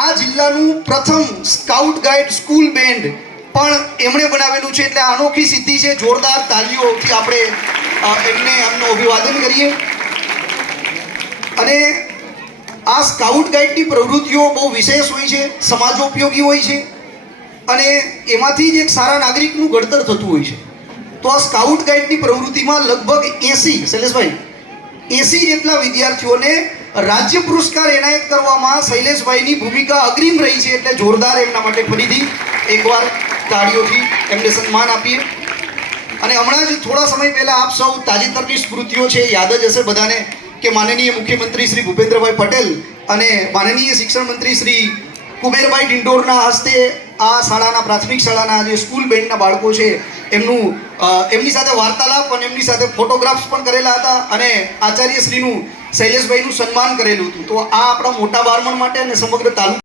આ જિલ્લાનું પ્રથમ સ્કાઉટ ગાઈડ સ્કૂલ બેન્ડ પણ એમણે બનાવેલું છે, એટલે અનોખી સિદ્ધિ છે. જોરદાર તાલીઓથી આપણે એમનું અભિવાદન કરીએ. અને આ સ્કાઉટ ગાઈડની પ્રવૃત્તિઓ બહુ વિશેષ હોય છે, સમાજોપયોગી હોય છે અને એમાંથી જ એક સારા નાગરિકનું ઘડતર થતું હોય છે. તો આ સ્કાઉટ ગાઈડની પ્રવૃત્તિમાં લગભગ 80 શૈલેષભાઈ 80 જેટલા વિદ્યાર્થીઓને રાજ્ય પુરસ્કાર એનાયત કરવામાં શૈલેષભાઈની ભૂમિકા અગ્રીમ રહી છે. એટલે જોરદાર એમના માટે ફરીથી એકવાર તાળીઓથી એમને સન્માન આપીએ. અને હમણાં જ થોડા સમય પહેલાં આપ સૌ તાજેતરની સ્મૃતિઓ છે, યાદ જ હશે બધાને કે માનનીય મુખ્યમંત્રી શ્રી ભૂપેન્દ્રભાઈ પટેલ અને માનનીય શિક્ષણ મંત્રી શ્રી કુબેરભાઈ ડિંડોરના હસ્તે આ શાળાના પ્રાથમિક શાળાના જે સ્કૂલ બેન્ડના બાળકો છે એમની સાથે વાર્તાલાપ અને એમની સાથે ફોટોગ્રાફ્સ પણ કરેલા હતા અને આચાર્યશ્રીનું શૈલેષભાઈનું સન્માન કરેલું હતું. તો આ આપણા મોટા બારમણ માટે અને સમગ્ર તાલુકા